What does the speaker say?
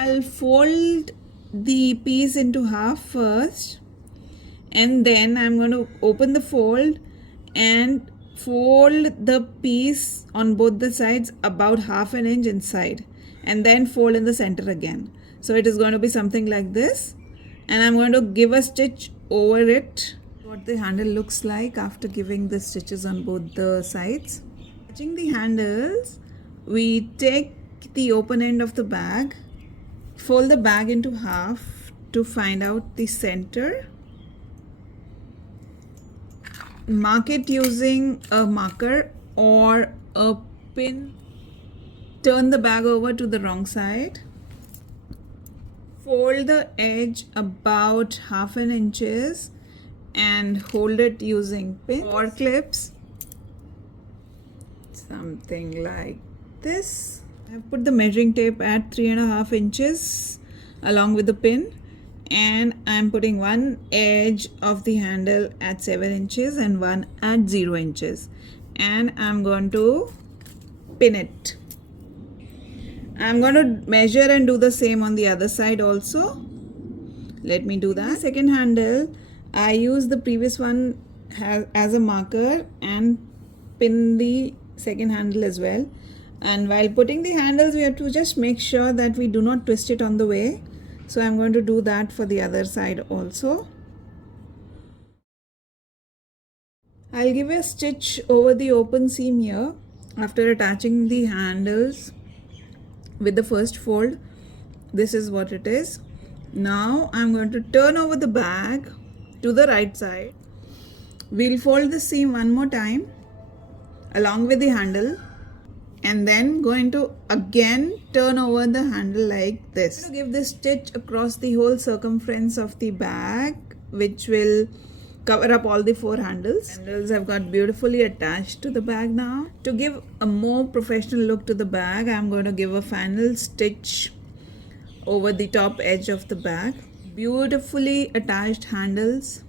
I'll fold the piece into half first, and then I'm going to open the fold and fold the piece on both the sides about half an inch inside, and then fold in the center again. So it is going to be something like this, and I'm going to give a stitch over it. What the handle looks like after giving the stitches on both the sides. Attaching the handles, we take the open end of the bag, fold the bag into half to find out the center, mark it using a marker or a pin, turn the bag over to the wrong side, fold the edge about half an inches and hold it using pin or clips, something like this. I've put the measuring tape at 3.5 inches along with the pin, and I'm putting one edge of the handle at 7 inches and one at 0 inches, and I'm going to pin it. I'm going to measure and do the same on the other side also. Let me do that. Second handle, I use the previous one as a marker and pin the second handle as well. And while putting the handles, we have to just make sure that we do not twist it on the way. So I'm going to do that for the other side also. I'll give a stitch over the open seam here after attaching the handles with the first fold. This is what it is. Now I'm going to turn over the bag to the right side. We'll fold the seam one more time along with the handle, and then going to again turn over the handle like this. To give this stitch across the whole circumference of the bag, which will cover up all the 4 handles. Handles have got beautifully attached to the bag now. To give a more professional look to the bag, I'm going to give a final stitch over the top edge of the bag. Beautifully attached handles.